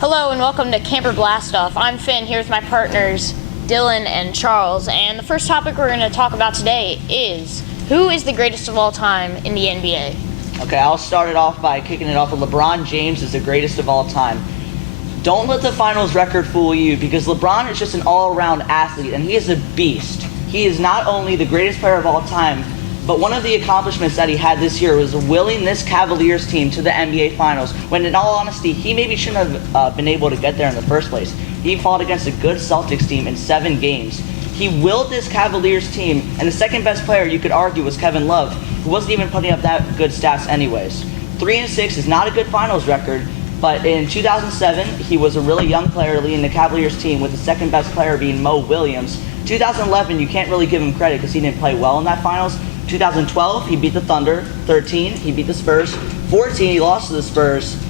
Hello and welcome to Camper Blastoff. I'm Finn here with my partners Dylan and Charles, and the first topic we're going to talk about today is who is the greatest of all time in the NBA? Okay, I'll start it off by kicking it off with LeBron James is the greatest of all time. Don't let the finals record fool you, because LeBron is just an all-around athlete and he is a beast. He is not only the greatest player of all time, but one of the accomplishments that he had this year was willing this Cavaliers team to the NBA Finals, when in all honesty, he maybe shouldn't have been able to get there in the first place. He fought against a good Celtics team in 7 games. He willed this Cavaliers team, and the second best player you could argue was Kevin Love, who wasn't even putting up that good stats anyways. 3-6 is not a good finals record, but in 2007, he was a really young player leading the Cavaliers team, with the second best player being Mo Williams. 2011, you can't really give him credit because he didn't play well in that finals. 2012, he beat the Thunder. 13, he beat the Spurs. 14, he lost to the Spurs.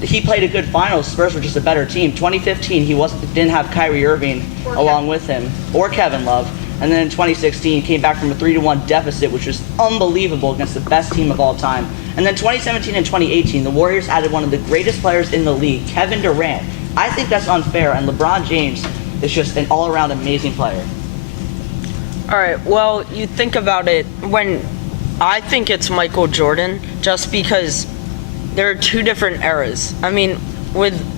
He played a good finals. Spurs were just a better team. 2015, he didn't have Kyrie Irving along with him, or Kevin Love. And then in 2016, he came back from a 3-1 deficit, which was unbelievable against the best team of all time. And then 2017 and 2018, the Warriors added one of the greatest players in the league, Kevin Durant. I think that's unfair, and LeBron James is just an all-around amazing player. All right, well, you think about it, when I think it's Michael Jordan, just because there are two different eras. I mean,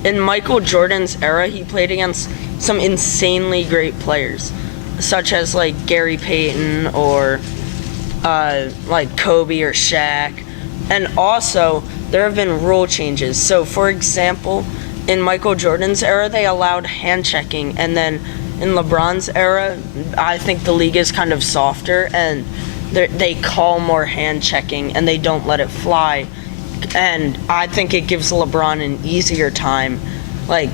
in Michael Jordan's era, he played against some insanely great players, such as like Gary Payton or like Kobe or Shaq. And also, there have been rule changes. So, for example, in Michael Jordan's era, they allowed hand checking, and then in LeBron's era, I think the league is kind of softer, and they call more hand checking, and they don't let it fly. And I think it gives LeBron an easier time, like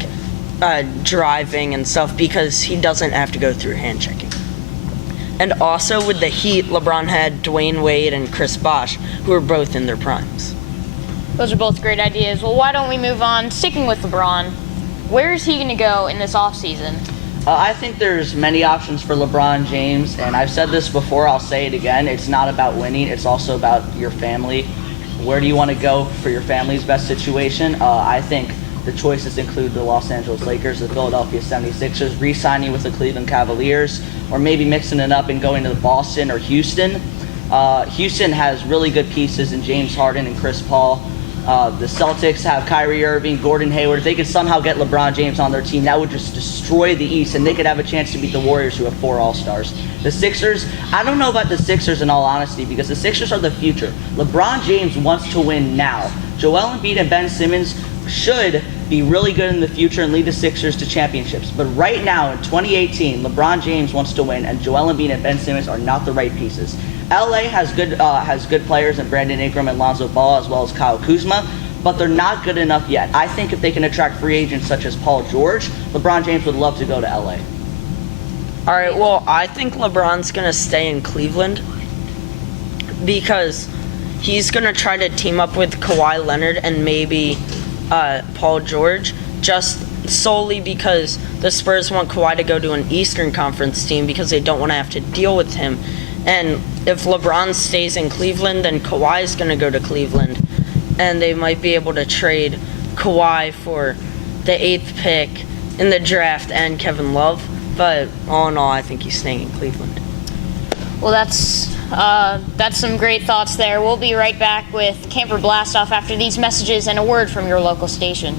driving and stuff, because he doesn't have to go through hand checking. And also with the Heat, LeBron had Dwayne Wade and Chris Bosh, who are both in their primes. Those are both great ideas. Well, why don't we move on? Sticking with LeBron, where is he going to go in this offseason? I think there's many options for LeBron James, and I've said this before, I'll say it again. It's not about winning, it's also about your family. Where do you want to go for your family's best situation? I think the choices include the Los Angeles Lakers, the Philadelphia 76ers, re-signing with the Cleveland Cavaliers, or maybe mixing it up and going to Boston or Houston. Houston has really good pieces in James Harden and Chris Paul. The Celtics have Kyrie Irving, Gordon Hayward. If they could somehow get LeBron James on their team, that would just destroy the East, and they could have a chance to beat the Warriors, who have 4 All-Stars. The Sixers, I don't know about the Sixers in all honesty, because the Sixers are the future. LeBron James wants to win now. Joel Embiid and Ben Simmons should be really good in the future and lead the Sixers to championships. But right now, in 2018, LeBron James wants to win, and Joel Embiid and Ben Simmons are not the right pieces. LA has good players in Brandon Ingram and Lonzo Ball, as well as Kyle Kuzma, but they're not good enough yet. I think if they can attract free agents such as Paul George, LeBron James would love to go to LA. All right, well, I think LeBron's going to stay in Cleveland because he's going to try to team up with Kawhi Leonard and maybe Paul George, just solely because the Spurs want Kawhi to go to an Eastern Conference team because they don't want to have to deal with him. And if LeBron stays in Cleveland, then Kawhi's going to go to Cleveland, and they might be able to trade Kawhi for the 8th pick in the draft and Kevin Love. But all in all, I think he's staying in Cleveland. Well, that's some great thoughts there. We'll be right back with Camper Blastoff after these messages and a word from your local station.